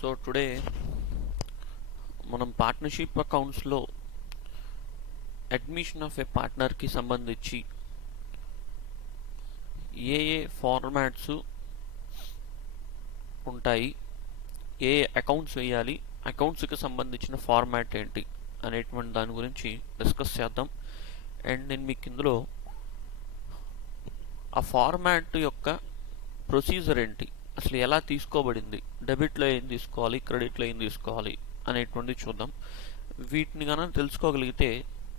So today మనం partnership అకౌంట్స్లో admission of ఏ పార్ట్నర్కి సంబంధించి ఏ formats ఉంటాయి, ఏ అకౌంట్స్ వేయాలి, అకౌంట్స్కి సంబంధించిన ఫార్మాట్ ఏంటి అనేటువంటి దాని గురించి డిస్కస్ చేద్దాం. అండ్ నేను మీకు ఇందులో ఆ ఫార్మాట్ యొక్క ప్రొసీజర్ ఏంటి, అసలు ఎలా తీసుకోబడింది, డెబిట్లో ఏం తీసుకోవాలి, క్రెడిట్లో ఏం తీసుకోవాలి అనేటువంటిది చూద్దాం. వీటిని కనుక తెలుసుకోగలిగితే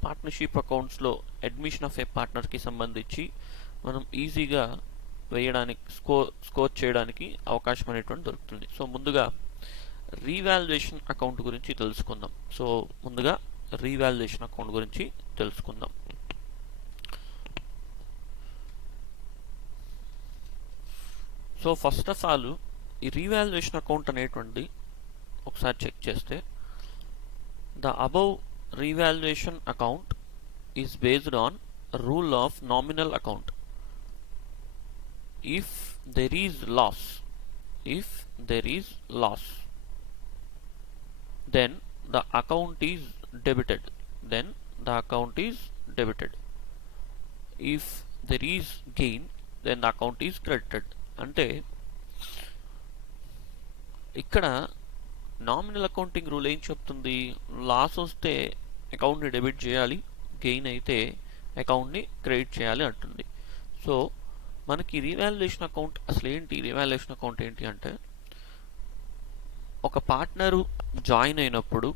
పార్ట్నర్షిప్ అకౌంట్స్లో అడ్మిషన్ ఆఫ్ ఏ పార్ట్నర్కి సంబంధించి మనం ఈజీగా వేయడానికి స్కోర్ చేయడానికి అవకాశం అనేటువంటి దొరుకుతుంది. సో ముందుగా రీవాల్యుయేషన్ అకౌంట్ గురించి తెలుసుకుందాం. సో ముందుగా రీవాల్యుయేషన్ అకౌంట్ గురించి తెలుసుకుందాం. సో ఫస్ట్ ఆఫ్ ఆల్ ఈ రీవాల్యుయేషన్ అకౌంట్ అనేటువంటి ఒకసారి చెక్ చేస్తే, the above revaluation account is based on rule of nominal account. If there is loss, then the account is debited. If there is gain, then the account is credited. అంటే ఇక్కడ nominal accounting rule ఏం చెప్తుంది? Loss వస్తే అకౌంట్ని debit చేయాలి, gain అయితే అకౌంట్ని credit చేయాలి అంటుంది. సో మనకి రీవాల్యుయేషన్ అకౌంట్ అసలు ఏంటి? రీవాల్యుయేషన్ అకౌంట్ ఏంటి అంటే, ఒక పార్ట్నరు జాయిన్ అయినప్పుడు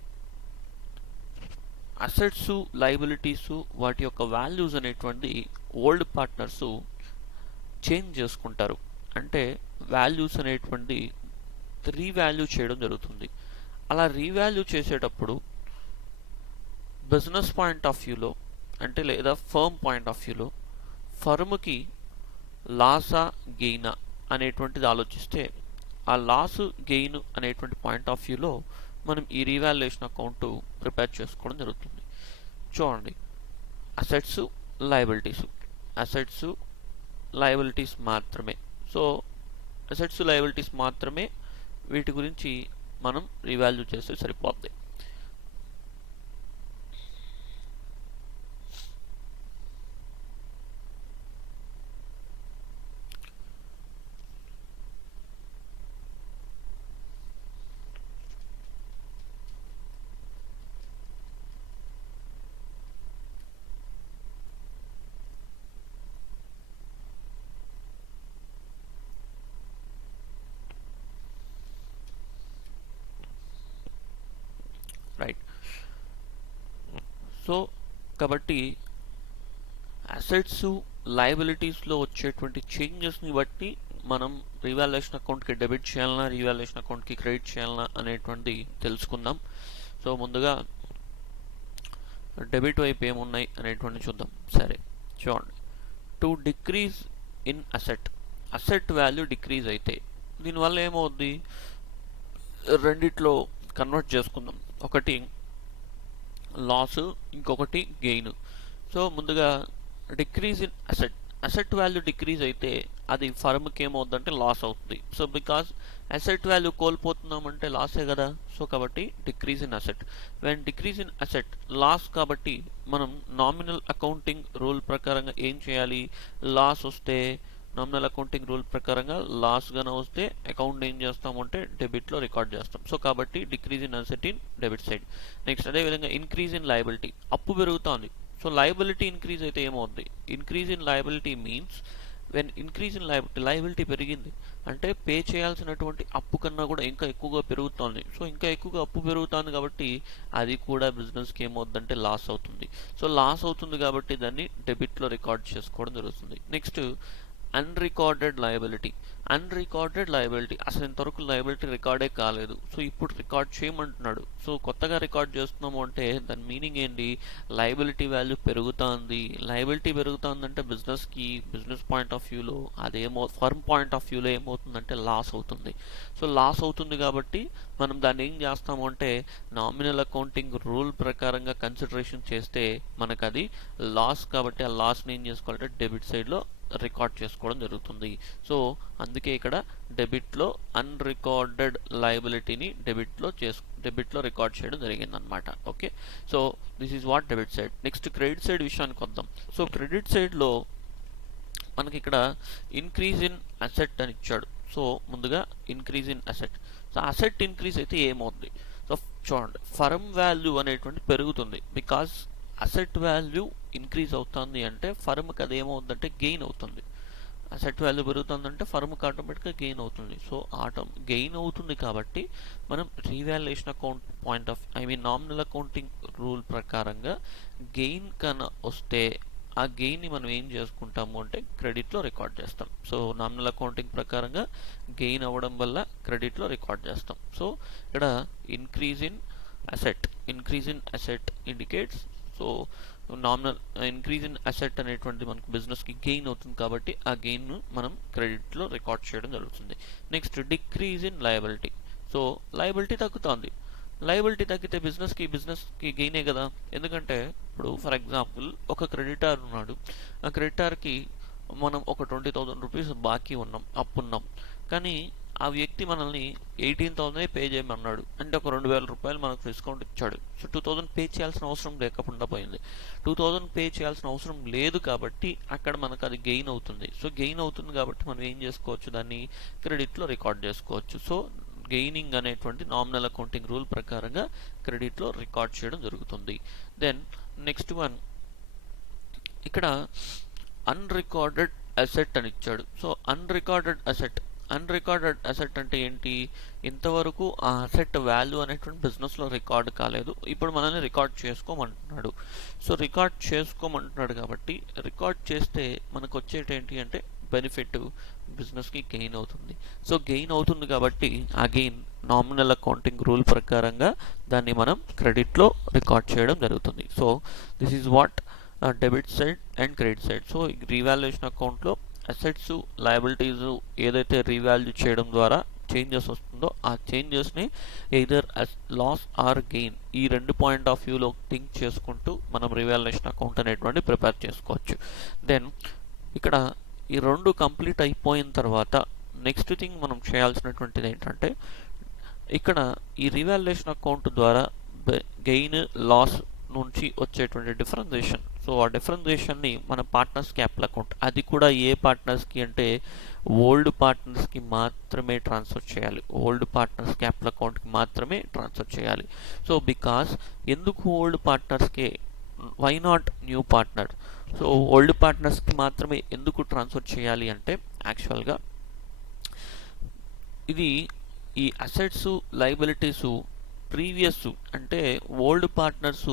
అసెట్స్, లయబిలిటీస్, వాటి యొక్క వాల్యూస్ అనేటువంటి ఓల్డ్ పార్ట్నర్స్ చేంజ్ చేసుకుంటారు. అంటే వాల్యూస్ అనేటువంటి రీవాల్యూ చేయడం జరుగుతుంది. అలా రీవాల్యూ చేసేటప్పుడు బిజినెస్ పాయింట్ ఆఫ్ వ్యూలో అంటే లేదా ఫర్మ్ పాయింట్ ఆఫ్ వ్యూలో ఫర్మ్కి లాసా గెయినా అనేటువంటిది ఆలోచిస్తే, ఆ లాస్ గెయిన్ అనేటువంటి పాయింట్ ఆఫ్ వ్యూలో మనం ఈ రీవాల్యుయేషన్ అకౌంట్ ప్రిపేర్ చేసుకోవడం జరుగుతుంది. చూడండి, అసెట్స్, లయబిలిటీస్ మాత్రమే. సో అసెట్స్, లయబిలిటీస్ మాత్రమే, వీటి గురించి మనం రీవాల్యూ చేస్తే సరిపోద్ది. రైట్. సో కాబట్టి అసెట్స్, లయబిలిటీస్లో వచ్చేటువంటి చేంజెస్ని బట్టి మనం రీవాల్యుయేషన్ అకౌంట్కి డెబిట్ చేయాలన్నా, రీవాల్యుయేషన్ అకౌంట్కి క్రెడిట్ చేయాలన్నా అనేటువంటిది తెలుసుకుందాం. సో ముందుగా డెబిట్ వైపు ఏమున్నాయి అనేటువంటి చూద్దాం. సరే చూడండి, to decrease in asset value decrease అయితే దీనివల్ల ఏమవుద్ది? రెండిట్లో కన్వర్ట్ చేసుకుందాం. ఒకటి లాస్, ఇంకొకటి గెయిన్. సో ముందుగా decrease in asset value decrease అయితే అది ఫర్మ్కి ఏమవుద్దంటే లాస్ అవుతుంది. సో బికాస్ అసెట్ వాల్యూ కోల్పోతున్నామంటే లాసే కదా. సో కాబట్టి decrease in asset. When decrease in asset loss, కాబట్టి మనం నామినల్ అకౌంటింగ్ రూల్ ప్రకారంగా ఏం చేయాలి? లాస్ వస్తే నామినల్ అకౌంటింగ్ రూల్ ప్రకారంగా లాస్ గానే వస్తే అకౌంట్ ఏం చేస్తామంటే డెబిట్లో రికార్డ్ చేస్తాం. సో కాబట్టి decrease in asset in debit side. Next అదేవిధంగా ఇంక్రీజ్ ఇన్ లయబిలిటీ, అప్పు పెరుగుతుంది. సో లయబిలిటీ ఇంక్రీజ్ అయితే ఏమవుద్ది? Increase in liability means when increase in liability పెరిగింది అంటే పే చేయాల్సినటువంటి అప్పు కన్నా కూడా ఇంకా ఎక్కువగా పెరుగుతుంది. సో ఇంకా ఎక్కువగా అప్పు పెరుగుతుంది కాబట్టి అది కూడా బిజినెస్కి ఏమవుతుందంటే లాస్ అవుతుంది. సో లాస్ అవుతుంది కాబట్టి దాన్ని డెబిట్లో రికార్డ్ చేసుకోవడం జరుగుతుంది. Next unrecorded liability. అసలు ఇంతవరకు లయబిలిటీ రికార్డే కాలేదు. సో ఇప్పుడు రికార్డ్ చేయమంటున్నాడు. సో కొత్తగా రికార్డ్ చేస్తున్నాము అంటే దాని మీనింగ్ ఏంటి? లయబిలిటీ వాల్యూ పెరుగుతుంది. లయబిలిటీ పెరుగుతుందంటే బిజినెస్ పాయింట్ ఆఫ్ వ్యూలో అదేమో ఫర్మ్ పాయింట్ ఆఫ్ వ్యూలో ఏమవుతుందంటే లాస్ అవుతుంది. సో లాస్ అవుతుంది కాబట్టి మనం దాన్ని ఏం చేస్తాము అంటే నామినల్ అకౌంటింగ్ రూల్ ప్రకారంగా కన్సిడరేషన్ చేస్తే మనకు అది లాస్ కాబట్టి ఆ లాస్ని ఏం చేసుకోవాలంటే డెబిట్ సైడ్లో రికార్డ్ చేసుకోవడం జరుగుతుంది. సో అందుకే ఇక్కడ డెబిట్లో అన్రికార్డెడ్ లయబిలిటీని డెబిట్లో రికార్డ్ చేయడం జరిగిందనమాట. Okay, so this is what debit side. Next credit side విషయానికి వద్దాం. సో క్రెడిట్ సైడ్లో మనకి ఇక్కడ ఇంక్రీజ్ ఇన్ అసెట్ అని ఇచ్చాడు. సో ముందుగా increase in asset. So asset increase అయితే ఏమవుతుంది? సో చూడండి, ఫర్మ్ వాల్యూ అనేటువంటి పెరుగుతుంది. బికాస్ అసెట్ వాల్యూ ఇంక్రీజ్ అవుతుంది అంటే ఫర్మ్కి అది ఏమవుతుందంటే గెయిన్ అవుతుంది. అసెట్ వాల్యూ పెరుగుతుందంటే ఫర్మ్కి ఆటోమేటిక్గా గెయిన్ అవుతుంది. సో గెయిన్ అవుతుంది కాబట్టి మనం revaluation account point of nominal accounting rule ప్రకారంగా గెయిన్ కన్నా వస్తే ఆ గెయిన్ని మనం ఏం చేసుకుంటాము అంటే క్రెడిట్లో రికార్డ్ చేస్తాం. సో నామినల్ అకౌంటింగ్ ప్రకారంగా గెయిన్ అవ్వడం వల్ల క్రెడిట్లో రికార్డ్ చేస్తాం. సో ఇక్కడ increase in asset indicates. So nominal increase in asset అనేటువంటిది మనకు బిజినెస్కి గెయిన్ అవుతుంది కాబట్టి ఆ గెయిన్ మనం క్రెడిట్లో రికార్డ్ చేయడం జరుగుతుంది. Next decrease in liability. So liability తగ్గుతుంది. లయబిలిటీ తగ్గితే బిజినెస్కి గెయినే కదా. ఎందుకంటే ఇప్పుడు ఫర్ ఎగ్జాంపుల్ ఒక క్రెడిటార్ ఉన్నాడు. ఆ క్రెడిటార్కి మనం ఒక 20,000 రూపీస్ బాకీ అప్పున్నాం. కానీ ఆ వ్యక్తి మనల్ని 18,000 పే చేయమన్నాడు. అంటే ఒక 2,000 రూపాయలు మనకు డిస్కౌంట్ ఇచ్చాడు. సో 2,000 పే చేయాల్సిన అవసరం లేకుండా పోయింది. 2,000 పే చేయాల్సిన అవసరం లేదు కాబట్టి అక్కడ మనకు అది గెయిన్ అవుతుంది. సో గెయిన్ అవుతుంది కాబట్టి మనం ఏం చేసుకోవచ్చు, దాన్ని క్రెడిట్లో రికార్డ్ చేసుకోవచ్చు. సో గెయినింగ్ అనేటువంటి నామినల్ అకౌంటింగ్ రూల్ ప్రకారంగా క్రెడిట్లో రికార్డ్ చేయడం జరుగుతుంది. దెన్ నెక్స్ట్ వన్, ఇక్కడ అన్రికార్డెడ్ అసెట్ అని ఇచ్చాడు. సో అన్రికార్డెడ్ అసెట్ అంటే ఏంటి? ఇంతవరకు ఆ అసెట్ వాల్యూ అనేటువంటి బిజినెస్లో రికార్డ్ కాలేదు. ఇప్పుడు మనల్ని రికార్డ్ చేసుకోమంటున్నాడు. సో రికార్డ్ చేసుకోమంటున్నాడు కాబట్టి రికార్డ్ చేస్తే మనకు వచ్చేటి ఏంటి అంటే బెనిఫిట్ బిజినెస్కి గెయిన్ అవుతుంది. సో గెయిన్ అవుతుంది కాబట్టి ఆ గెయిన్ నామినల్ అకౌంటింగ్ రూల్ ప్రకారంగా దాన్ని మనం క్రెడిట్లో రికార్డ్ చేయడం జరుగుతుంది. So this is what debit side and credit side. So revaluation అకౌంట్లో అసెట్స్ లయబిలిటీస్ ఏదైతే రీవాల్యూ చేయడం ద్వారా చేంజెస్ వస్తుందో ఆ చేంజెస్ని ఎయిదర్ లాస్ ఆర్ గెయిన్ ఈ రెండు పాయింట్ ఆఫ్ వ్యూలో థింక్ చేసుకుంటూ మనం రీవాల్యుయేషన్ అకౌంట్ అనేటువంటి ప్రిపేర్ చేసుకోవచ్చు. దెన్ ఇక్కడ ఈ రెండు కంప్లీట్ అయిపోయిన తర్వాత నెక్స్ట్ థింగ్ మనం చేయాల్సినటువంటిది ఏంటంటే ఇక్కడ ఈ రీవాల్యుయేషన్ అకౌంట్ ద్వారా గెయిన్ లాస్ నుంచి వచ్చేటువంటి డిఫరెన్షియేషన్. సో ఆ డిఫరెన్షియేషన్ని మన పార్ట్నర్స్ క్యాపిటల్ అకౌంట్, అది కూడా ఏ పార్ట్నర్స్కి అంటే ఓల్డ్ పార్ట్నర్స్కి మాత్రమే ట్రాన్స్ఫర్ చేయాలి. ఓల్డ్ పార్ట్నర్స్ క్యాపిటల్ అకౌంట్కి మాత్రమే ట్రాన్స్ఫర్ చేయాలి. సో బికాస్ ఎందుకు ఓల్డ్ పార్ట్నర్స్కే, why not new partner? So old పార్ట్నర్స్కి మాత్రమే ఎందుకు ట్రాన్స్ఫర్ చేయాలి అంటే యాక్చువల్గా ఇది ఈ అసెట్స్ లయబిలిటీస్ ప్రీవియస్ అంటే ఓల్డ్ పార్ట్నర్స్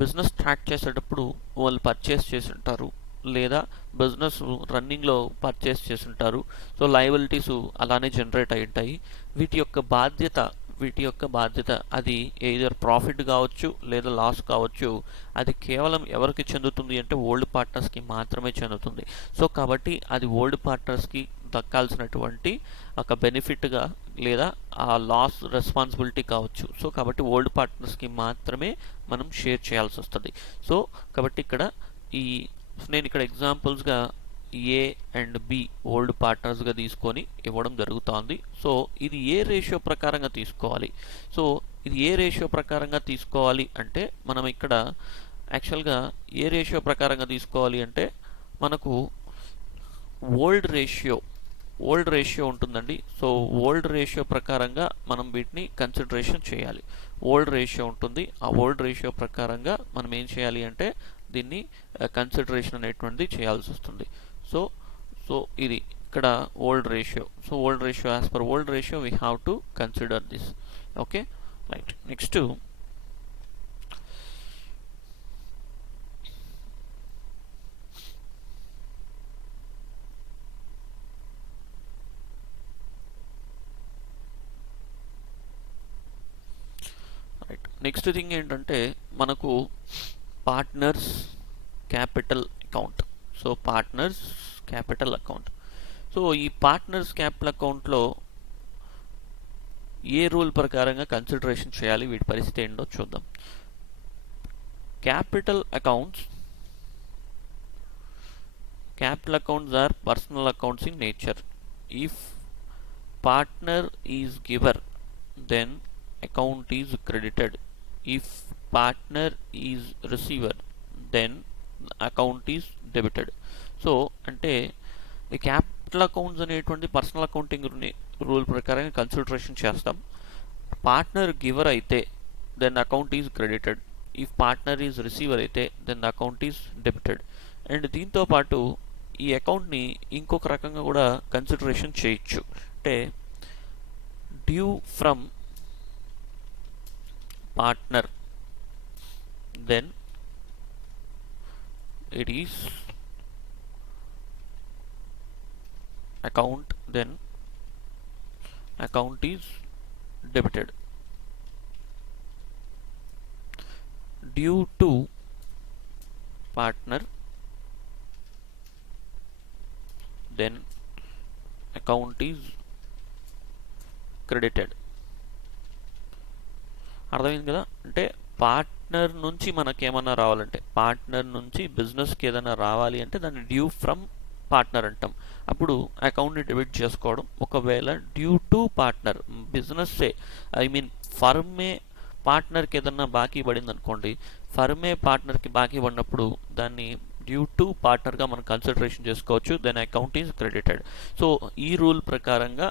బిజినెస్ స్టార్ట్ చేసేటప్పుడు వాళ్ళు పర్చేస్ చేసి ఉంటారు, లేదా బిజినెస్ రన్నింగ్లో పర్చేస్ చేసి ఉంటారు. సో లయబిలిటీస్ అలానే జనరేట్ అయి ఉంటాయి. వీటి యొక్క బాధ్యత అది ఎయిదర్ ప్రాఫిట్ కావచ్చు లేదా లాస్ కావచ్చు, అది కేవలం ఎవరికి చెందుతుంది అంటే ఓల్డ్ పార్ట్నర్స్కి మాత్రమే చెందుతుంది. సో కాబట్టి అది ఓల్డ్ పార్ట్నర్స్కి దక్కాల్సినటువంటి ఒక బెనిఫిట్గా లేదా ఆ లాస్ రెస్పాన్సిబిలిటీ కావచ్చు. సో కాబట్టి ఓల్డ్ పార్ట్నర్స్కి మాత్రమే మనం షేర్ చేయాల్సి వస్తుంది. సో కాబట్టి ఇక్కడ నేను ఇక్కడ ఎగ్జాంపుల్స్గా ఏ అండ్ బి ఓల్డ్ పార్ట్నర్స్గా తీసుకొని ఇవ్వడం జరుగుతోంది. సో ఇది ఏ రేషియో ప్రకారంగా తీసుకోవాలి? సో ఇది ఏ రేషియో ప్రకారంగా తీసుకోవాలి అంటే మనం ఇక్కడ యాక్చువల్గా ఏ రేషియో ప్రకారంగా తీసుకోవాలి అంటే మనకు ఓల్డ్ రేషియో ఉంటుందండి. సో ఓల్డ్ రేషియో ప్రకారంగా మనం వీటిని కన్సిడరేషన్ చేయాలి. ఓల్డ్ రేషియో ఉంటుంది. ఆ ఓల్డ్ రేషియో ప్రకారంగా మనం ఏం చేయాలి అంటే దీన్ని కన్సిడరేషన్ అనేటువంటిది చేయాల్సి వస్తుంది. సో ఇది ఇక్కడ old ratio. So old ratio, as per old ratio we have to consider this. Okay right. Next next thing ఏంటంటే మనకు partners capital account. So partners capital account. So ఈ పార్ట్నర్స్ క్యాపిటల్ అకౌంట్లో ఏ rule ప్రకారంగా consideration చేయాలి, వీటి పరిస్థితి ఏంటో చూద్దాం. Capital capital accounts are personal accounts in nature. If partner is giver, then account is credited. If partner is receiver, then account is debited. So అంటే ఈ క్యాపిటల్ అకౌంట్స్ అనేటువంటి పర్సనల్ అకౌంటింగ్ రూల్ ప్రకారం consideration చేస్తాం. Partner giver అయితే then account is credited. If partner is receiver అయితే then account is debited. And దీంతో పాటు ఈ అకౌంట్ని ఇంకొక రకంగా కూడా కన్సిడరేషన్ చేయొచ్చు. అంటే due from partner, then it is account, then account is debited. Due to partner, then account is credited. అర్థమైంది కదా? అంటే పార్ట్నర్ నుంచి మనకేమన్నా రావాలంటే, పార్ట్నర్ నుంచి బిజినెస్కి ఏదైనా రావాలి అంటే దాన్ని డ్యూ ఫ్రమ్ పార్ట్నర్ అంటాం. అప్పుడు అకౌంట్ని డెబిట్ చేసుకోవడం. ఒకవేళ డ్యూ టు పార్ట్నర్, బిజినెస్సే ఐ మీన్ ఫర్మే పార్ట్నర్కి ఏదన్నా బాకీ పడింది అనుకోండి, ఫర్మే పార్ట్నర్కి బాకీ పడినప్పుడు దాన్ని డ్యూ టు పార్ట్నర్గా మనం కన్సిడరేషన్ చేసుకోవచ్చు. Then account is credited. So ఈ రూల్ ప్రకారంగా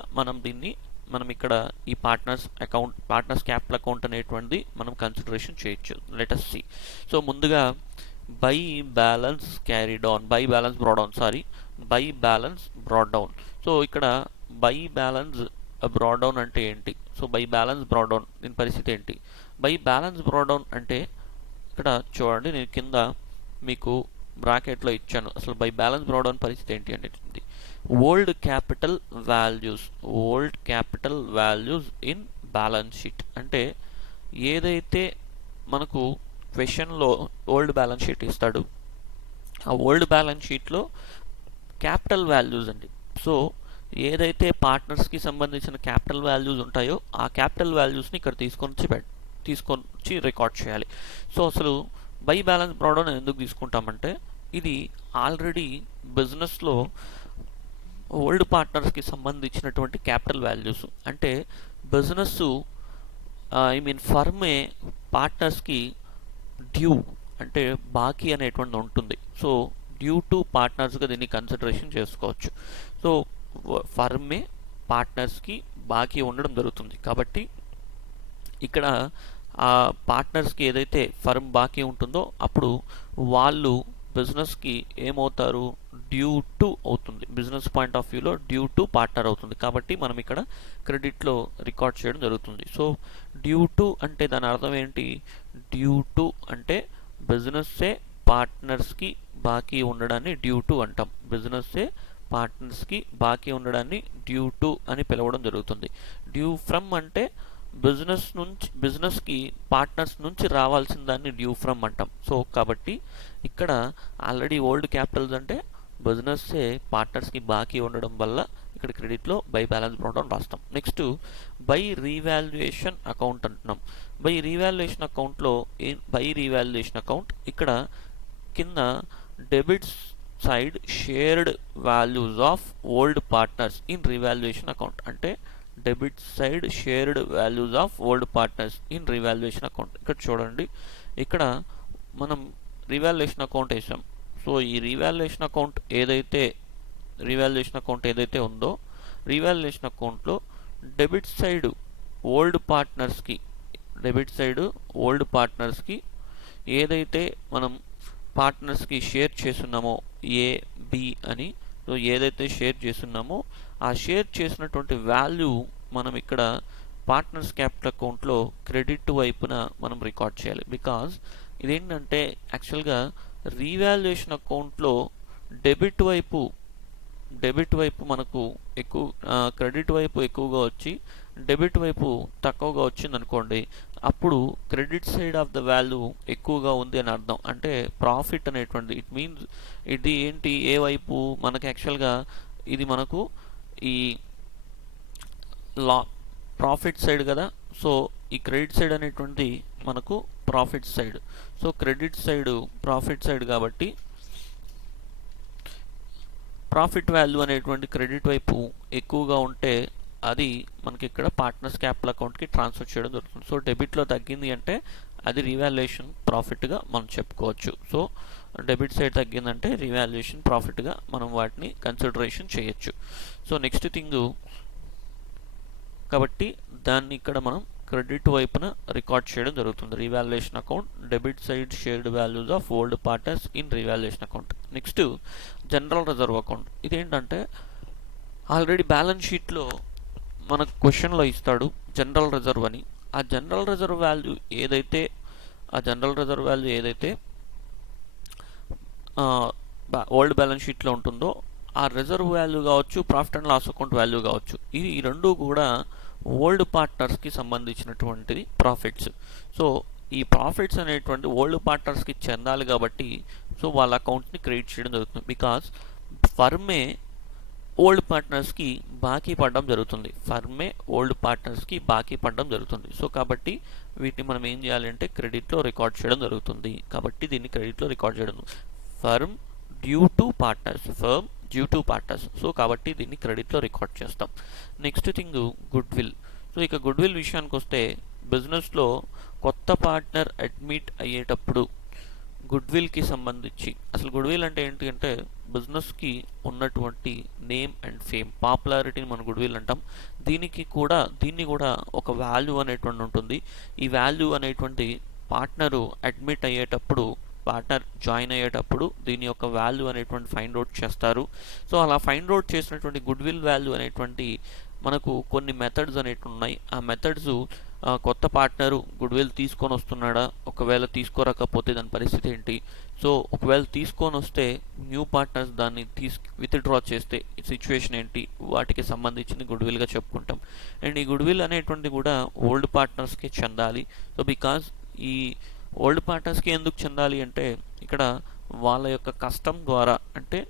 మనం ఇక్కడ ఈ partners account, partners capital account అనేటువంటిది మనం కన్సిడరేషన్ చేయొచ్చు. Let us see. సో ముందుగా by balance carried on, by balance brought on, by balance brought down. So ఇక్కడ బై బ్యాలెన్స్ బ్రాడ్ డౌన్ అంటే ఏంటి? So by balance brought down దీని పరిస్థితి ఏంటి? బై బ్యాలెన్స్ బ్రాడ్ డౌన్ అంటే ఇక్కడ చూడండి, నేను కింద మీకు బ్రాకెట్లో ఇచ్చాను. అసలు బై బ్యాలెన్స్ బ్రాడ్ డౌన్ పరిస్థితి ఏంటి అనేది, old capital values in balance sheet. అంటే ఏదైతే మనకు క్వశ్చన్లో ఓల్డ్ బ్యాలెన్స్ షీట్ ఇస్తాడు, ఆ ఓల్డ్ బ్యాలెన్స్ షీట్లో క్యాపిటల్ వాల్యూస్ అండి. సో ఏదైతే పార్ట్నర్స్కి సంబంధించిన క్యాపిటల్ వాల్యూస్ ఉంటాయో ఆ క్యాపిటల్ వాల్యూస్ని ఇక్కడ తీసుకొచ్చి రికార్డ్ చేయాలి. సో అసలు బై బ్యాలెన్స్ బ్రాడ్ డౌన్ ఎందుకు తీసుకుంటామంటే, ఇది ఆల్రెడీ బిజినెస్లో ఓల్డ్ పార్ట్నర్స్కి సంబంధించినటువంటి క్యాపిటల్ వాల్యూస్. అంటే బిజినెస్ ఐ మీన్ ఫర్మే పార్ట్నర్స్కి డ్యూ అంటే బాకీ అనేటువంటి ఉంటుంది. సో డ్యూ టు పార్ట్నర్స్గా దీన్ని కన్సిడరేషన్ చేసుకోవచ్చు. సో ఫర్మే పార్ట్నర్స్కి బాకీ ఉండడం జరుగుతుంది. కాబట్టి ఇక్కడ ఆ పార్ట్నర్స్కి ఏదైతే ఫర్మ్ బాకీ ఉంటుందో అప్పుడు వాళ్ళు బిజినెస్కి ఏమవుతారు, డ్యూ టు అవుతుంది. బిజినెస్ పాయింట్ ఆఫ్ వ్యూలో డ్యూ టు పార్ట్నర్ అవుతుంది. కాబట్టి మనం ఇక్కడ క్రెడిట్లో రికార్డ్ చేయడం జరుగుతుంది. సో డ్యూ టు అంటే దాని అర్థం ఏంటి? డ్యూ టు అంటే బిజినెస్సే పార్ట్నర్స్కి బాకీ ఉండడాన్ని డ్యూ టు అంటాం. బిజినెస్సే పార్ట్నర్స్కి బాకీ ఉండడాన్ని డ్యూ టు అని పిలవడం జరుగుతుంది. డ్యూ ఫ్రమ్ అంటే బిజినెస్కి పార్ట్నర్స్ నుంచి రావాల్సిన దాన్ని డ్యూ ఫ్రమ్ అంటాం. సో కాబట్టి ఇక్కడ ఆల్రెడీ ఓల్డ్ క్యాపిటల్స్ అంటే బిజినెస్సే పార్ట్నర్స్కి బాకీ ఉండడం వల్ల ఇక్కడ క్రెడిట్లో బై బ్యాలెన్స్ బ్రాడ్ డౌన్ రాస్తాం. నెక్స్ట్ బై రీవాల్యుయేషన్ అకౌంట్ అంటున్నాం. బై రీవాల్యుయేషన్ అకౌంట్లో బై రీవాల్యుయేషన్ అకౌంట్ ఇక్కడ కింద debits side shared values of old partners in revaluation account. అంటే debit side shared values of old partners in revaluation account. ఇక్కడ చూడండి, ఇక్కడ మనం రీవాల్యుయేషన్ అకౌంట్ వేసాం. సో ఈ రీవాల్యుయేషన్ అకౌంట్ ఏదైతే ఉందో రీవాల్యుయేషన్ అకౌంట్లో డెబిట్ సైడ్ ఓల్డ్ పార్ట్నర్స్కి ఏదైతే మనం పార్ట్నర్స్కి షేర్ చేస్తున్నామో ఏ బి అని, సో ఏదైతే షేర్ చేస్తున్నామో ఆ షేర్ చేసినటువంటి వాల్యూ మనం ఇక్కడ పార్ట్నర్స్ క్యాపిటల్ అకౌంట్లో క్రెడిట్ వైపున మనం రికార్డ్ చేయాలి. బికాజ్ ఇదేంటంటే యాక్చువల్గా రీవాల్యుయేషన్ అకౌంట్లో డెబిట్ వైపు మనకు ఎక్కువ, క్రెడిట్ వైపు ఎక్కువగా వచ్చి డెబిట్ వైపు తక్కువగా వచ్చింది అనుకోండి, అప్పుడు credit side of the value ఎక్కువగా ఉంది అని అర్థం. అంటే ప్రాఫిట్ అనేటువంటి ఇట్ మీన్స్ ఇది ఏంటి, ఏ వైపు మనకి యాక్చువల్గా ఇది మనకు ఈ ప్రాఫిట్ సైడ్ కదా. సో ఈ క్రెడిట్ సైడ్ అనేటువంటి మనకు profit side. So credit side profit side కాబట్టి ప్రాఫిట్ వాల్యూ అనేటువంటి క్రెడిట్ వైపు ఎక్కువగా ఉంటే అది మనకి ఇక్కడ పార్ట్నర్స్ క్యాపిటల్ అకౌంట్కి ట్రాన్స్ఫర్ చేయడం జరుగుతుంది. సో డెబిట్లో తగ్గింది అంటే అది రీవాల్యుయేషన్ ప్రాఫిట్గా మనం చెప్పుకోవచ్చు. సో డెబిట్ సైడ్ తగ్గిందంటే రీవాల్యుయేషన్ ప్రాఫిట్గా మనం వాటిని కన్సిడరేషన్ చేయొచ్చు. సో నెక్స్ట్ థింగ్, కాబట్టి దాన్ని ఇక్కడ మనం క్రెడిట్ వైపున రికార్డ్ చేయడం జరుగుతుంది. Revaluation account, debit side shared values of old partners in revaluation account. Next general reserve account. ఇదేంటంటే ఆల్రెడీ బ్యాలెన్స్ షీట్లో మనకు క్వశ్చన్లో ఇస్తాడు జనరల్ రిజర్వ్ అని. ఆ జనరల్ రిజర్వ్ వాల్యూ ఏదైతే ఓల్డ్ బ్యాలెన్స్ షీట్లో ఉంటుందో ఆ రిజర్వ్ వాల్యూ కావచ్చు, profit and loss account value కావచ్చు, ఈ రెండు కూడా ఓల్డ్ పార్ట్నర్స్కి సంబంధించినటువంటిది ప్రాఫిట్స్. సో ఈ ప్రాఫిట్స్ అనేటువంటి ఓల్డ్ పార్ట్నర్స్కి చెందాలి కాబట్టి సో వాళ్ళ అకౌంట్ని క్రెడిట్ చేయడం జరుగుతుంది. బికాస్ ఫర్మే ఓల్డ్ పార్ట్నర్స్కి బాకీ పడడం జరుగుతుంది. సో కాబట్టి వీటిని మనం ఏం చేయాలంటే క్రెడిట్లో రికార్డ్ చేయడం జరుగుతుంది. కాబట్టి దీన్ని క్రెడిట్లో రికార్డ్ చేయడం firm due to partners. So కాబట్టి దీన్ని క్రెడిట్లో రికార్డ్ చేస్తాం. Next thing goodwill. So ఇక గుడ్ విల్ విషయానికి వస్తే బిజినెస్లో కొత్త పార్ట్నర్ అడ్మిట్ అయ్యేటప్పుడు గుడ్ విల్కి సంబంధించి, అసలు గుడ్ విల్ అంటే ఏంటి అంటే బిజినెస్కి ఉన్నటువంటి నేమ్ అండ్ ఫేమ్, పాపులారిటీని మనం గుడ్ విల్ అంటాం. దీన్ని కూడా ఒక వాల్యూ అనేటువంటి ఉంటుంది. ఈ వాల్యూ అనేటువంటి పార్ట్నరు అడ్మిట్ అయ్యేటప్పుడు, పార్ట్నర్ జాయిన్ అయ్యేటప్పుడు దీని యొక్క వాల్యూ అనేటువంటి ఫైండ్ అవుట్ చేస్తారు. సో అలా ఫైండ్ అవుట్ చేసినటువంటి గుడ్ విల్ వాల్యూ అనేటువంటి మనకు కొన్ని మెథడ్స్ అనేవి ఉన్నాయి. ఆ మెథడ్స్ కొత్త పార్ట్నరు గుడ్ విల్ తీసుకొని వస్తున్నాడా, ఒకవేళ తీసుకోరాకపోతే దాని పరిస్థితి ఏంటి, సో ఒకవేళ తీసుకొని వస్తే న్యూ పార్ట్నర్స్ దాన్ని విత్డ్రా చేస్తే సిచ్యువేషన్ ఏంటి, వాటికి సంబంధించింది గుడ్ విల్గా చెప్పుకుంటాం. అండ్ ఈ గుడ్ విల్ అనేటువంటి కూడా ఓల్డ్ పార్ట్నర్స్కి చెందాలి. సో బికాజ్ ఈ ఓల్డ్ పార్ట్నర్స్కి ఎందుకు చెందాలి అంటే ఇక్కడ వాళ్ళ యొక్క కష్టం ద్వారా, అంటే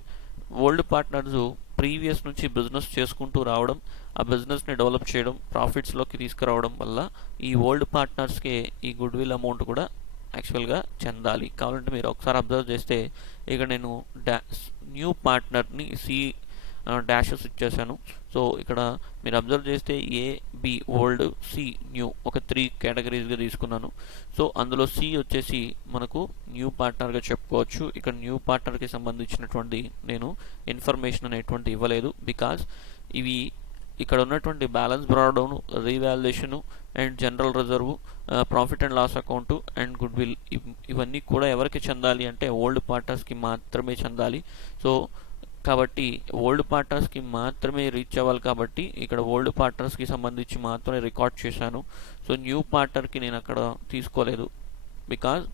ఓల్డ్ పార్ట్నర్స్ ప్రీవియస్ నుంచి బిజినెస్ చేసుకుంటూ రావడం, ఆ బిజినెస్ని డెవలప్ చేయడం, ప్రాఫిట్స్లోకి తీసుకురావడం వల్ల ఈ ఓల్డ్ పార్ట్నర్స్కే ఈ గుడ్ విల్ అమౌంట్ కూడా యాక్చువల్గా చెందాలి. కావాలంటే మీరు ఒకసారి అబ్జర్వ్ చేస్తే ఇక్కడ నేను న్యూ పార్ట్నర్ని డాషెస్ ఇచ్చేసాను. సో ఇక్కడ మీరు అబ్జర్వ్ చేస్తే ఏ, బి ఓల్డ్, సి న్యూ, ఒక 3 కేటగిరీస్గా తీసుకున్నాను. సో అందులో సి వచ్చేసి మనకు న్యూ పార్ట్నర్గా చెప్పుకోవచ్చు. ఇక్కడ న్యూ పార్ట్నర్కి సంబంధించినటువంటి నేను ఇన్ఫర్మేషన్ అనేటువంటి ఇవ్వలేదు. బికాజ్ ఇవి ఇక్కడ ఉన్నటువంటి balance brought down, revaluation and general reserve, profit and loss account and goodwill, ఇవన్నీ కూడా ఎవరికి చెందాలి అంటే ఓల్డ్ పార్ట్నర్స్కి మాత్రమే చెందాలి. సో కాబట్టి ఓల్డ్ పార్ట్నర్స్కి మాత్రమే రీచ్ అవ్వాలి. కాబట్టి ఇక్కడ ఓల్డ్ పార్ట్నర్స్కి సంబంధించి మాత్రమే రికార్డ్ చేశాను. సో న్యూ పార్ట్నర్కి నేను అక్కడ తీసుకోలేదు. Because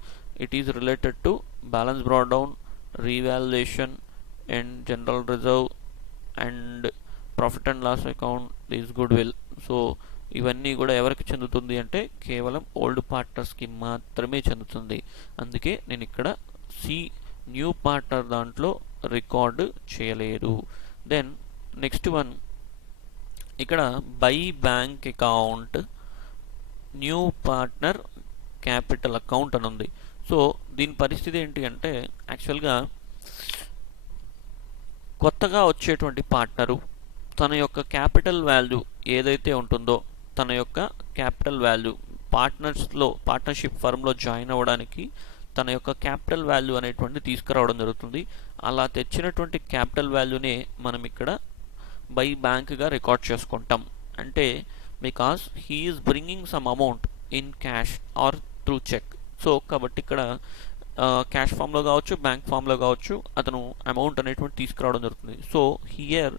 it is related to balance brought down, revaluation and general reserve and profit and loss account, this goodwill. So ఇవన్నీ కూడా ఎవరికి చెందుతుంది అంటే కేవలం ఓల్డ్ పార్ట్నర్స్కి మాత్రమే చెందుతుంది. అందుకే నేను ఇక్కడ సి న్యూ పార్ట్నర్ దాంట్లో రికార్డు చేయలేదు. దెన్ నెక్స్ట్ వన్, ఇక్కడ by bank account new partner capital account అని ఉంది. సో దీని పరిస్థితి ఏంటి అంటే యాక్చువల్గా కొత్తగా వచ్చేటువంటి పార్ట్నరు తన యొక్క క్యాపిటల్ వాల్యూ ఏదైతే ఉంటుందో, తన యొక్క క్యాపిటల్ వాల్యూ పార్ట్నర్షిప్ ఫర్మ్లో జాయిన్ అవ్వడానికి తన యొక్క క్యాపిటల్ వాల్యూ అనేటువంటి తీసుకురావడం జరుగుతుంది. అలా తెచ్చినటువంటి క్యాపిటల్ వాల్యూనే మనం ఇక్కడ బై బ్యాంక్గా రికార్డ్ చేసుకుంటాం. అంటే because he is bringing some amount in cash or through cheque. So కాబట్టి ఇక్కడ క్యాష్ ఫామ్లో కావచ్చు, బ్యాంక్ ఫామ్లో కావచ్చు, అతను అమౌంట్ అనేటువంటి తీసుకురావడం జరుగుతుంది. So here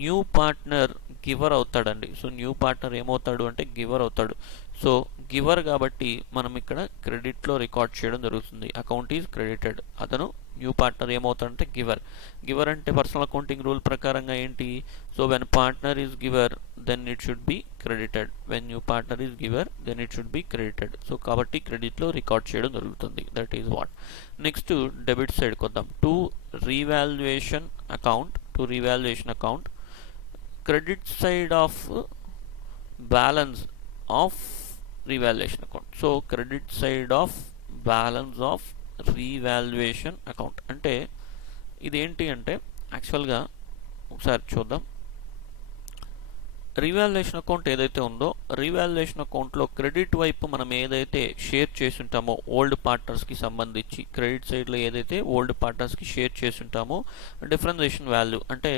new partner giver అవుతాడండి. సో న్యూ పార్ట్నర్ ఏమవుతాడు అంటే గివర్ అవుతాడు. సో గివర్ కాబట్టి మనం ఇక్కడ క్రెడిట్లో రికార్డ్ చేయడం జరుగుతుంది. Account is credited. అతను న్యూ పార్ట్నర్ ఏమవుతాడంటే గివర్ అంటే పర్సనల్ అకౌంటింగ్ రూల్ ప్రకారంగా ఏంటి, so when partner is giver then it should be credited, when new partner is giver then it should be credited. So కాబట్టి క్రెడిట్లో record చేయడం జరుగుతుంది. That is what. Next debit సైడ్కి వద్దాం. To revaluation account credit side of balance of revaluation account. So credit side of balance of revaluation account అంటే ఇదేంటి అంటే యాక్చువల్గా ఒకసారి చూద్దాం. రీవాల్యుయేషన్ అకౌంట్ ఏదైతే ఉందో రీవాల్యుయేషన్ అకౌంట్లో క్రెడిట్ వైపు మనం ఏదైతే షేర్ చేసి ఉంటామో ఓల్డ్ పార్ట్నర్స్కి సంబంధించి క్రెడిట్ సైడ్లో ఏదైతే ఓల్డ్ పార్ట్నర్స్కి షేర్ చేసి ఉంటామో డిఫరెన్షియేషన్ వాల్యూ అంటే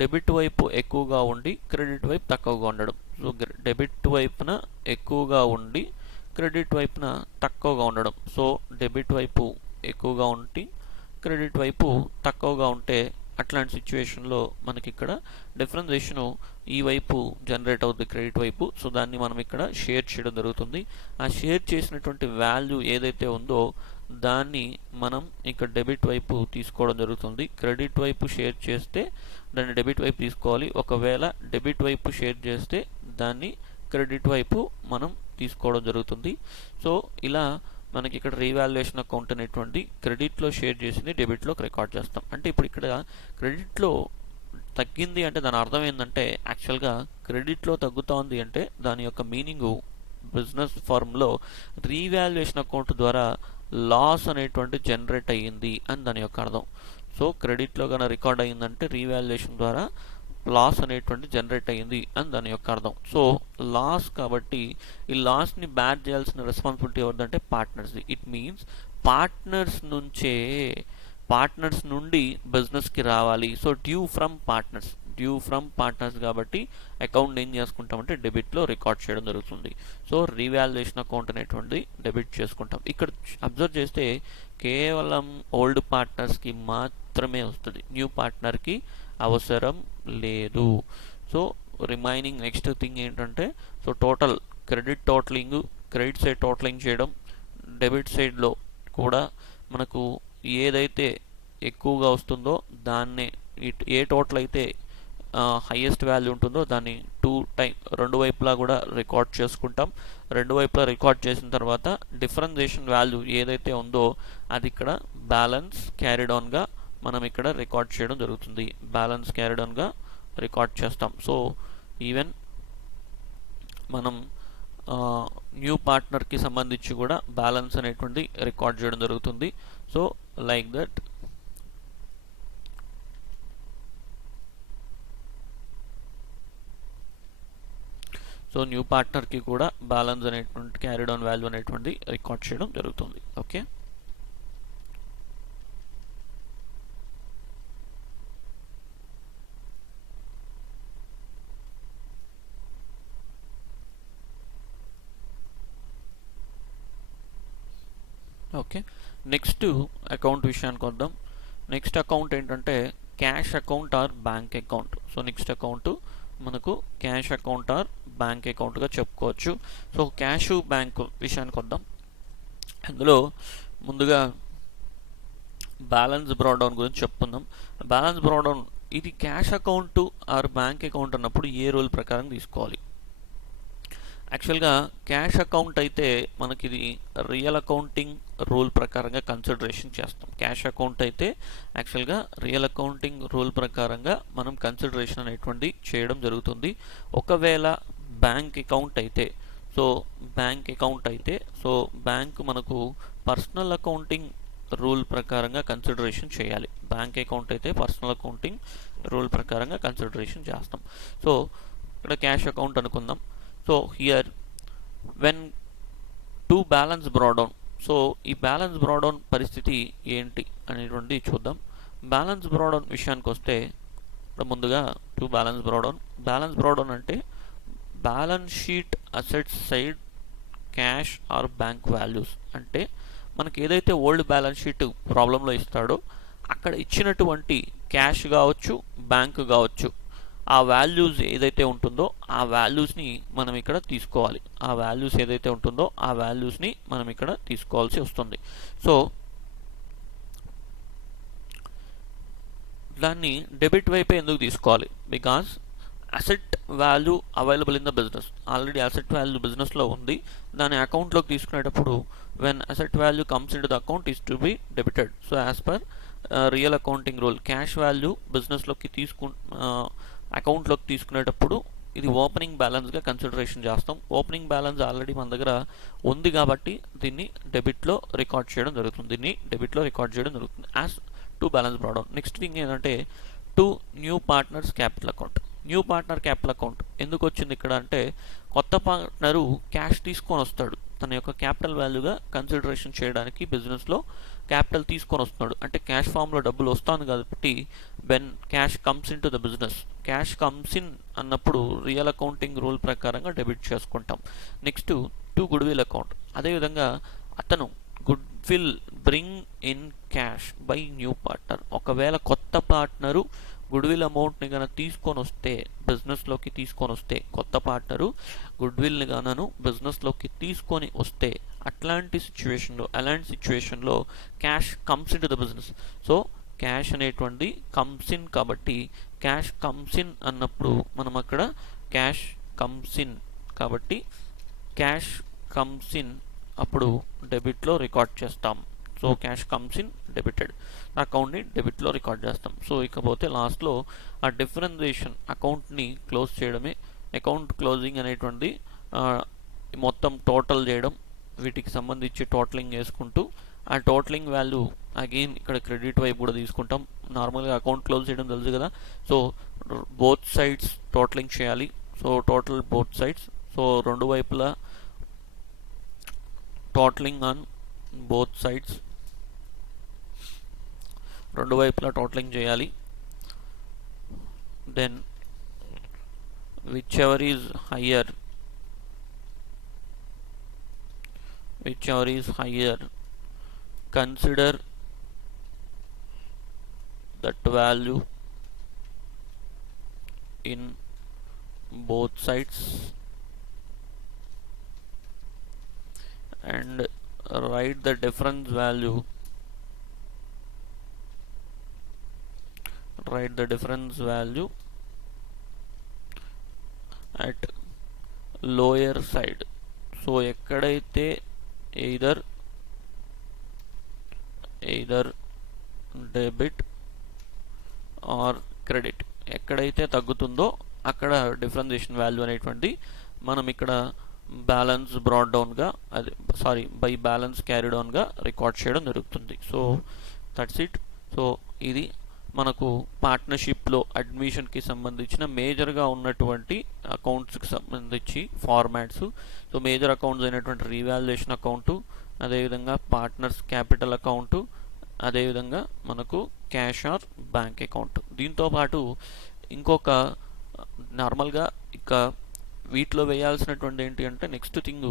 డెబిట్ వైపు ఎక్కువగా ఉండి క్రెడిట్ వైపు తక్కువగా ఉండడం. సో డెబిట్ వైపున ఎక్కువగా ఉండి క్రెడిట్ వైపున తక్కువగా ఉండడం. సో డెబిట్ వైపు ఎక్కువగా ఉండి క్రెడిట్ వైపు తక్కువగా ఉంటే అట్లాంటి సిచ్యువేషన్లో మనకి ఇక్కడ డిఫరెన్షియేషన్ ఈ వైపు జనరేట్ అవుతుంది క్రెడిట్ వైపు. సో దాన్ని మనం ఇక్కడ షేర్ చేయడం జరుగుతుంది. ఆ షేర్ చేసినటువంటి వాల్యూ ఏదైతే ఉందో దాన్ని మనం ఇక్కడ డెబిట్ వైపు తీసుకోవడం జరుగుతుంది. క్రెడిట్ వైపు షేర్ చేస్తే దాన్ని డెబిట్ వైపు తీసుకోవాలి. ఒకవేళ డెబిట్ వైపు షేర్ చేస్తే దాన్ని క్రెడిట్ వైపు మనం తీసుకోవడం జరుగుతుంది. సో ఇలా మనకి ఇక్కడ రీవాల్యుయేషన్ అకౌంట్ అనేటువంటి క్రెడిట్లో షేర్ చేసింది డెబిట్లోకి రికార్డ్ చేస్తాం. అంటే ఇప్పుడు ఇక్కడ క్రెడిట్లో తగ్గింది అంటే దాని అర్థం ఏంటంటే యాక్చువల్గా క్రెడిట్లో తగ్గుతోంది అంటే దాని యొక్క మీనింగు బిజినెస్ ఫార్మ్లో రీవాల్యుయేషన్ అకౌంట్ ద్వారా లాస్ అనేటువంటి జనరేట్ అయ్యింది అని దాని యొక్క అర్థం. సో క్రెడిట్లో కనుక రికార్డ్ అయ్యిందంటే రీవాల్యుయేషన్ ద్వారా లాస్ అనేటువంటి జనరేట్ అయ్యింది అని దాని యొక్క అర్థం. సో లాస్ కాబట్టి ఈ లాస్ని బ్యాడ్ చేయాల్సిన రెస్పాన్సిబిలిటీ ఎవరిదంటే పార్ట్నర్స్ది. ఇట్ మీన్స్ పార్ట్నర్స్ నుండి బిజినెస్కి రావాలి. సో డ్యూ ఫ్రమ్ పార్ట్నర్స్ కాబట్టి అకౌంట్ ఏం చేసుకుంటామంటే డెబిట్లో రికార్డ్ చేయడం జరుగుతుంది. సో రీవాల్యుయేషన్ అకౌంట్ అనేటువంటిది డెబిట్ చేసుకుంటాం. ఇక్కడ అబ్జర్వ్ చేస్తే కేవలం ఓల్డ్ పార్ట్నర్స్కి మాత్రమే వస్తుంది, న్యూ పార్ట్నర్కి అవసరం లేదు. సో రిమైనింగ్ నెక్స్ట్ థింగ్ ఏంటంటే so total credit side totalling చేయడం, డెబిట్ సైడ్లో కూడా మనకు ఏదైతే ఎక్కువగా వస్తుందో దాన్నే ఏ టోటల్ అయితే హైయెస్ట్ వాల్యూ ఉంటుందో దాన్ని రెండు వైపులా కూడా రికార్డ్ చేసుకుంటాం. రెండు వైపులా రికార్డ్ చేసిన తర్వాత డిఫరెన్షియేషన్ వాల్యూ ఏదైతే ఉందో అది ఇక్కడ బ్యాలెన్స్ క్యారీడ్ ఆన్గా మనం ఇక్కడ రికార్డ్ చేయడం జరుగుతుంది. బ్యాలెన్స్ క్యారీడ్ ఆన్గా రికార్డ్ చేస్తాం. సో ఈవెన్ మనం న్యూ పార్ట్నర్కి సంబంధించి కూడా బ్యాలెన్స్ అనేటువంటి రికార్డ్ చేయడం జరుగుతుంది. So like that so new పార్ట్నర్కి కూడా బ్యాలెన్స్ అనేటువంటి క్యారీడ్ ఆన్ వాల్యూ అనేటువంటి రికార్డ్ చేయడం జరుగుతుంది. ఓకే, ఓకే నెక్స్ట్ అకౌంట్ విషయానికి వద్దాం. నెక్స్ట్ అకౌంట్ ఏంటంటే cash account or bank account. So next account మనకు క్యాష్ అకౌంట్ ఆర్ బ్యాంక్ అకౌంట్గా చెప్పుకోవచ్చు. సో క్యాష్ బ్యాంక్ విషయానికి వద్దాం. అందులో ముందుగా బ్యాలెన్స్ బ్రాడౌన్ గురించి చెప్పుకుందాం. బ్యాలెన్స్ బ్రాడౌన్ ఇది cash account or bank account అన్నప్పుడు ఏ రూల్ ప్రకారం తీసుకోవాలి? యాక్చువల్గా క్యాష్ అకౌంట్ అయితే మనకి ఇది రియల్ అకౌంటింగ్ రూల్ ప్రకారంగా కన్సిడరేషన్ చేస్తాం. క్యాష్ అకౌంట్ అయితే యాక్చువల్గా రియల్ అకౌంటింగ్ రూల్ ప్రకారంగా మనం కన్సిడరేషన్ అనేటువంటి చేయడం జరుగుతుంది. ఒకవేళ బ్యాంక్ అకౌంట్ అయితే బ్యాంక్ మనకు పర్సనల్ అకౌంటింగ్ రూల్ ప్రకారంగా కన్సిడరేషన్ చేయాలి. బ్యాంక్ అకౌంట్ అయితే పర్సనల్ అకౌంటింగ్ రూల్ ప్రకారంగా కన్సిడరేషన్ చేస్తాం. సో ఇక్కడ క్యాష్ అకౌంట్ అనుకుందాం. So here when to balance brought down, so ఈ బ్యాలెన్స్ బ్రాడౌన్ పరిస్థితి ఏంటి అనేటువంటిది చూద్దాం. బ్యాలెన్స్ బ్రాడౌన్ విషయానికి వస్తే ముందుగా టు బ్యాలెన్స్ బ్రాడౌన్ అంటే balance sheet assets side cash or bank values. అంటే మనకి ఏదైతే ఓల్డ్ బ్యాలెన్స్ షీట్ ప్రాబ్లంలో ఇస్తాడో అక్కడ ఇచ్చినటువంటి క్యాష్ కావచ్చు బ్యాంక్ కావచ్చు ఆ వాల్యూస్ ఏదైతే ఉంటుందో ఆ వాల్యూస్ని మనం ఇక్కడ తీసుకోవాలి. ఆ వాల్యూస్ ఏదైతే ఉంటుందో ఆ వాల్యూస్ని మనం ఇక్కడ తీసుకోవాల్సి వస్తుంది. సో దాన్ని డెబిట్ వైపే ఎందుకు తీసుకోవాలి? Because asset value available in the business, already asset value బిజినెస్లో ఉంది. దాని అకౌంట్లోకి తీసుకునేటప్పుడు when asset value comes into the account is to be debited. So as per real accounting rule cash value బిజినెస్లోకి అకౌంట్లోకి తీసుకునేటప్పుడు ఇది ఓపెనింగ్ బ్యాలెన్స్గా కన్సిడరేషన్ చేస్తాం. ఓపెనింగ్ బ్యాలెన్స్ ఆల్రెడీ మన దగ్గర ఉంది కాబట్టి దీన్ని డెబిట్లో రికార్డ్ చేయడం జరుగుతుంది. As to balance brought down. Next thing ఏంటంటే to new partners capital account. New partner capital account ఎందుకు వచ్చింది ఇక్కడ అంటే, కొత్త పార్ట్నరు క్యాష్ తీసుకొని వస్తాడు, తన యొక్క క్యాపిటల్ వాల్యూగా కన్సిడరేషన్ చేయడానికి బిజినెస్లో క్యాపిటల్ తీసుకొని వస్తున్నాడు. అంటే క్యాష్ ఫామ్లో డబ్బులు వస్తుంది కాబట్టి when cash comes into the business, cash comes in అన్నప్పుడు రియల్ అకౌంటింగ్ రూల్ ప్రకారంగా డెబిట్ చేసుకుంటాం. Next to good will account. అదేవిధంగా అతను good will bring in cash by new partner. ఒకవేళ కొత్త పార్ట్నరు గుడ్ విల్ అమౌంట్ని కనుక తీసుకొని వస్తే, బిజినెస్లోకి తీసుకొని వస్తే, కొత్త పార్ట్నరు గుడ్ విల్ని గాను బిజినెస్లోకి తీసుకొని వస్తే, అలాంటి సిచ్యువేషన్లో cash comes into the business. So cash అనేటువంటి కమ్స్ ఇన్ కాబట్టి క్యాష్ కమ్స్ ఇన్ అన్నప్పుడు మనం అక్కడ క్యాష్ కమ్స్ ఇన్ కాబట్టి క్యాష్ కమ్స్ ఇన్ అప్పుడు డెబిట్లో రికార్డ్ చేస్తాం. So cash comes in debited, అకౌంట్ని డెబిట్లో రికార్డ్ చేస్తాం. సో ఇకపోతే లాస్ట్లో ఆ డిఫరెన్షియేషన్ అకౌంట్ని క్లోజ్ చేయడమే అకౌంట్ క్లోజింగ్ అనేటువంటి మొత్తం టోటల్ చేయడం, వీటికి సంబంధించి టోటలింగ్ చేసుకుంటూ ఆ టోటలింగ్ వాల్యూ అగైన్ ఇక్కడ క్రెడిట్ వైపు కూడా తీసుకుంటాం. నార్మల్గా అకౌంట్ క్లోజ్ చేయడం తెలుసు కదా, సో బోత్ సైడ్స్ టోటలింగ్ చేయాలి. So total both sides, so రెండు వైపులా టోటలింగ్ ఆన్ బోత్ సైడ్స్, రెండు వైపులా టోటలింగ్ చేయాలి. Then whichever is higher consider that value in both sides and write the difference value at lower side. సో ఎక్కడైతే either debit or credit ఎక్కడైతే తగ్గుతుందో అక్కడ డిఫరెన్షియేషన్ వాల్యూ అనేటువంటి మనం ఇక్కడ బ్యాలెన్స్ బ్రాడ్ డౌన్గా బై బ్యాలెన్స్ క్యారీ డౌన్గా రికార్డ్ చేయడం జరుగుతుంది. So that's it. సో ఇది మనకు పార్ట్నర్షిప్లో అడ్మిషన్కి సంబంధించిన మేజర్గా ఉన్నటువంటి అకౌంట్స్కి సంబంధించి ఫార్మాట్స్. సో మేజర్ అకౌంట్స్ అయినటువంటి రీవాల్యుయేషన్ అకౌంటు, అదేవిధంగా పార్ట్నర్స్ క్యాపిటల్ అకౌంటు, అదేవిధంగా మనకు క్యాష్ ఆర్ బ్యాంక్ అకౌంట్. దీంతోపాటు ఇంకొక నార్మల్గా ఇక వీటిలో వేయాల్సినటువంటి ఏంటి అంటే next thing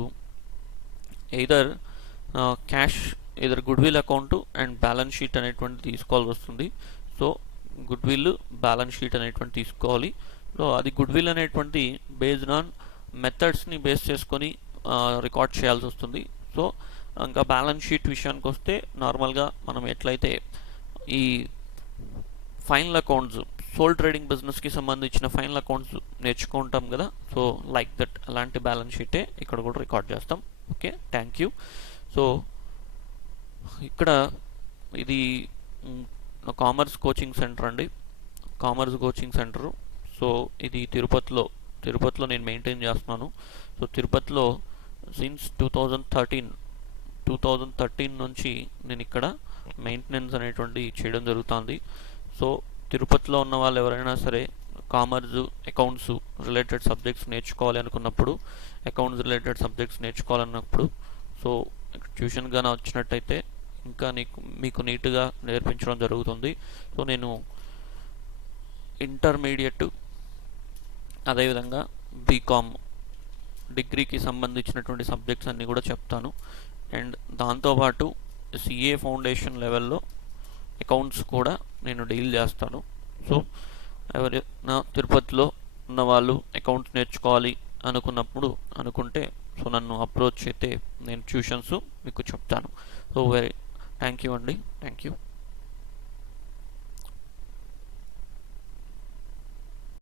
either cash either good will account and balance sheet అనేటువంటి తీసుకోవాల్సి వస్తుంది. So good will balance sheet అనేటువంటి తీసుకోవాలి. సో అది గుడ్ విల్ అనేటువంటి బేస్డ్ ఆన్ మెథడ్స్ని బేస్ చేసుకొని రికార్డ్ చేయాల్సి వస్తుంది. సో ఇంకా బ్యాలెన్స్ షీట్ విషయానికి వస్తే నార్మల్గా మనం ఎట్లయితే ఈ ఫైనల్ అకౌంట్స్ సోల్ ట్రేడింగ్ బిజినెస్కి సంబంధించిన ఫైనల్ అకౌంట్స్ నేర్చుకుంటాం కదా, సో లైక్ దట్ అలాంటి బ్యాలెన్స్ షీటే ఇక్కడ కూడా రికార్డ్ చేస్తాం. Okay, thank you. సో ఇక్కడ ఇది కామర్స్ కోచింగ్ సెంటర్ అండి, కామర్స్ కోచింగ్ సెంటరు. సో ఇది తిరుపతిలో నేను మెయింటైన్ చేస్తున్నాను. సో తిరుపతిలో సిన్స్ 2013 నుంచి నేను ఇక్కడ మెయింటెనెన్స్ అనేటువంటి చేయడం జరుగుతుంది. సో తిరుపతిలో ఉన్న వాళ్ళు ఎవరైనా సరే కామర్స్ అకౌంట్స్ రిలేటెడ్ సబ్జెక్ట్స్ నేర్చుకోవాలి అనుకున్నప్పుడు, అకౌంట్స్ రిలేటెడ్ సబ్జెక్ట్స్ నేర్చుకోవాలన్నప్పుడు, సో ట్యూషన్గా వచ్చినట్టయితే ఇంకా మీకు నీట్గా నేర్పించడం జరుగుతుంది. సో నేను ఇంటర్మీడియట్ అదేవిధంగా బీకామ్ డిగ్రీకి సంబంధించినటువంటి సబ్జెక్ట్స్ అన్నీ కూడా చెప్తాను. అండ్ దాంతోపాటు సిఏ ఫౌండేషన్ లెవెల్లో అకౌంట్స్ కూడా నేను డీల్ చేస్తాను. సో ఎవరైనా తిరుపతిలో ఉన్న వాళ్ళు అకౌంట్స్ నేర్చుకోవాలి అనుకుంటే సో నన్ను అప్రోచ్ అయితే నేను ట్యూషన్స్ మీకు చెప్తాను. సో థ్యాంక్ యూ అండి, థ్యాంక్ యూ.